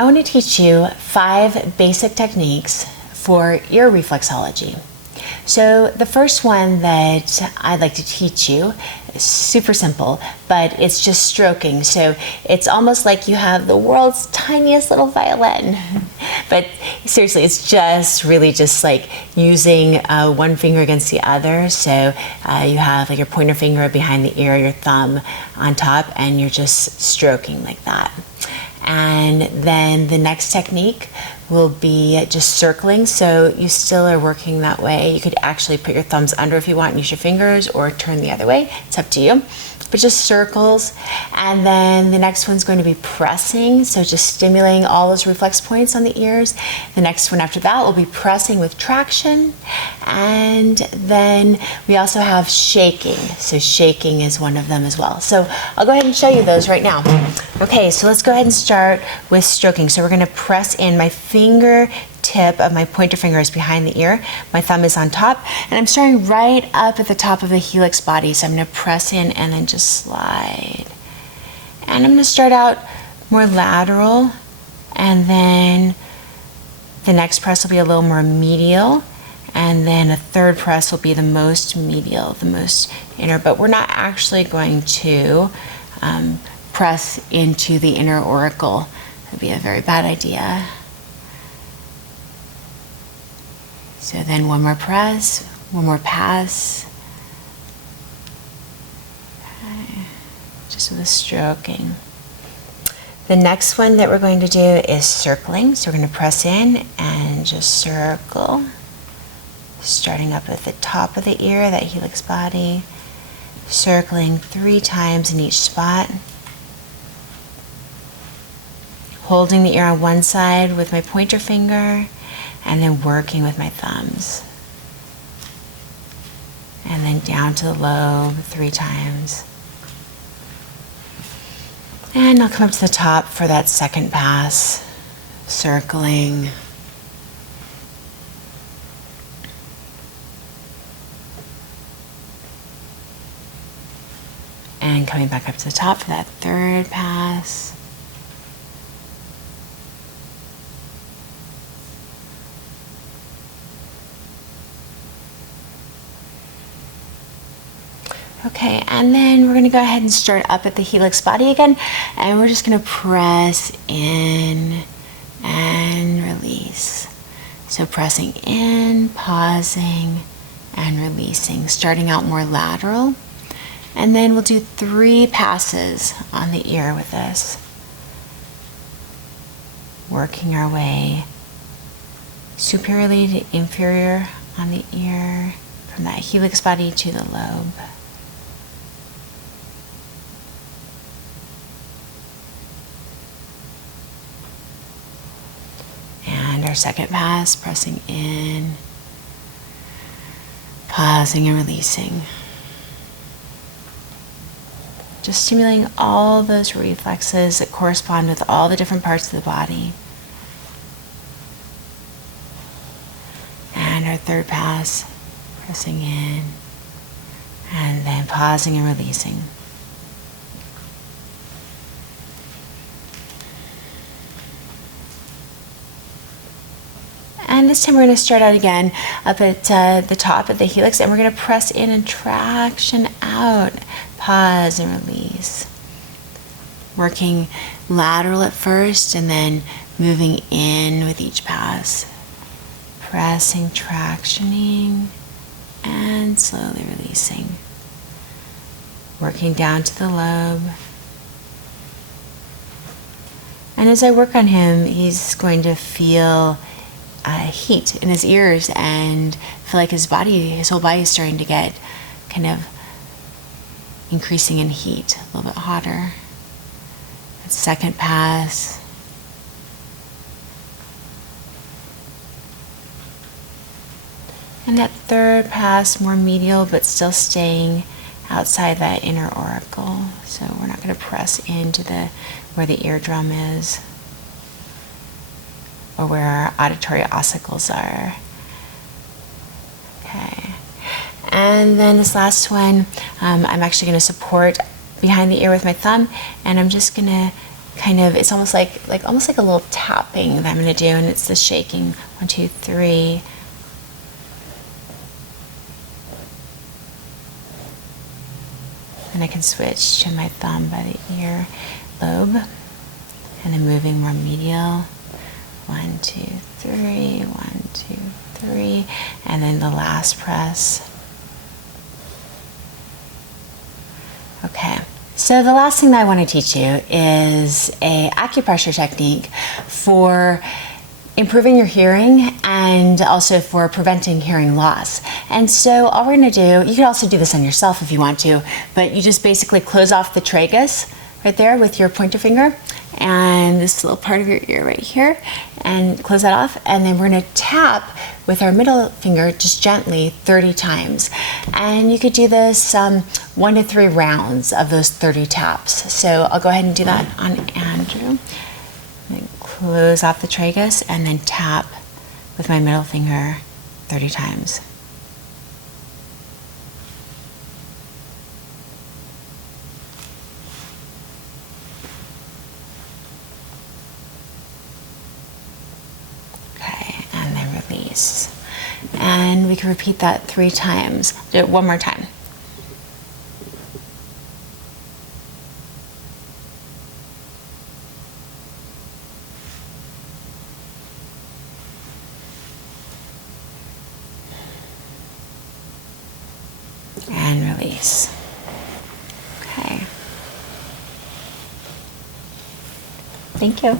I want to teach you 5 basic techniques for ear reflexology. So the first one that I'd like to teach you is super simple, but it's just stroking. So it's almost like you have the world's tiniest little violin. But seriously, it's just really just like using one finger against the other. So you have like your pointer finger behind the ear, your thumb on top, and you're just stroking like that. And then the next technique will be just circling. So you still are working that way. You could actually put your thumbs under if you want and use your fingers, or turn the other way. It's up to you. But just circles. And then the next one's going to be pressing. So just stimulating all those reflex points on the ears. The next one after that will be pressing with traction. And then we also have shaking. So shaking is one of them as well. So I'll go ahead and show you those right now. Okay, so let's go ahead and start with stroking. So we're going to press in. My finger tip of my pointer finger is behind the ear. My thumb is on top, and I'm starting right up at the top of the helix body. So I'm going to press in and then just slide. And I'm going to start out more lateral, and then the next press will be a little more medial, and then a third press will be the most medial, the most inner. But we're not actually going to press into the inner auricle. That would be a very bad idea. So then one more press, one more pass. Okay. Just with a stroking. The next one that we're going to do is circling. So we're going to press in and just circle. Starting up at the top of the ear, that helix body. Circling 3 times in each spot. Holding the ear on one side with my pointer finger, and then working with my thumbs. And then down to the lobe 3 times. And I'll come up to the top for that second pass, circling. And coming back up to the top for that third pass. Okay, and then we're going to go ahead and start up at the helix body again, and we're just going to press in and release. So pressing in, pausing, and releasing, starting out more lateral. And then we'll do 3 passes on the ear with this. Working our way superiorly to inferior on the ear, from that helix body to the lobe. Our second pass, pressing in, pausing and releasing. Just stimulating all those reflexes that correspond with all the different parts of the body. And our third pass, pressing in, and then pausing and releasing. And this time we're going to start out again up at the top of the helix, and we're going to press in and traction out. Pause and release. Working lateral at first and then moving in with each pass. Pressing, tractioning, and slowly releasing. Working down to the lobe. And as I work on him, he's going to feel heat in his ears and feel like his whole body is starting to get kind of increasing in heat, a little bit hotter. That second pass. And that third pass, more medial, but still staying outside that inner auricle. So we're not going to press into where the eardrum is, or where our auditory ossicles are. Okay. And then this last one, I'm actually going to support behind the ear with my thumb, and I'm just going to kind of, it's almost like a little tapping that I'm going to do, and it's the shaking. 1, 2, 3. And I can switch to my thumb by the ear lobe, and then moving more medial. 1, 2, 3, 1, 2, 3, and then the last press. Okay, so the last thing that I want to teach you is a acupressure technique for improving your hearing and also for preventing hearing loss. And so all we're going to do, you can also do this on yourself if you want to, but you just basically close off the tragus right there with your pointer finger and this little part of your ear right here, and close that off, and then we're going to tap with our middle finger just gently 30 times. And you could do this 1 to 3 rounds of those 30 taps. So I'll go ahead and do that on Andrew. And close off the tragus and then tap with my middle finger 30 times. Okay, and then release. And we can repeat that 3 times. Do it one more time. And release. Okay. Thank you.